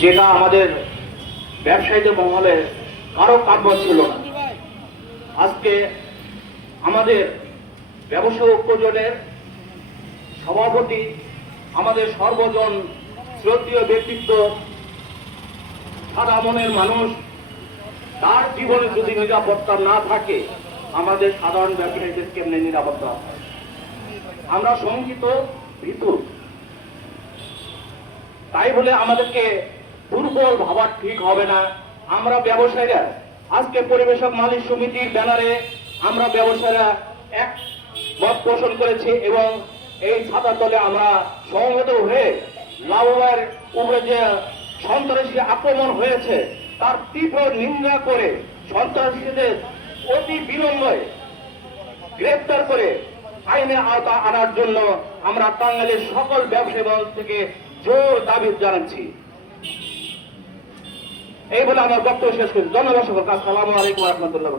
যেটা আমাদের ব্যবসায়ীদের মহলে কারো কাম্য ছিল না। আজকে আমাদের ব্যবসায়ী ঐক্যজোটের সভাপতি, আমাদের সর্বজন শ্রদ্ধেয় ব্যক্তিত্ব, সাদা মনের মানুষ, তার জীবনে যদি নিরাপত্তা না থাকে আমাদের সাধারণ ব্যবসায়ীদের কেমনে নিরাপত্তা? আমরা শঙ্কিত, ভীতু। তাই বলে আমাদেরকে দুর্বল ভাবা ঠিক হবে না। আমরা ব্যবসায়ীরা আজকে পরিবেশক মালিক সমিতির ব্যানারে আমরা ব্যবসায়ীরা এক মত পোষণ করেছি এবং এই ছাতার তলে আমরা সমবেত হয়ে লাউয়ের উপরে যে সন্ত্রাসী আক্রমণ হয়েছে তার তীব্র নিন্দা করে সন্ত্রাসীদের অতি বিলম্বে গ্রেফতার করে আইনের আওতা আনার জন্য আমরা টাঙ্গাইলের সকল ব্যবসায়ী মহল থেকে জোর দাবি জানাচ্ছি। এই বলে আমার বক্তব্য শেষ করছি। ধন্যবাদ সকলকে। আসসালামু আলাইকুম ওয়া রাহমাতুল্লাহ।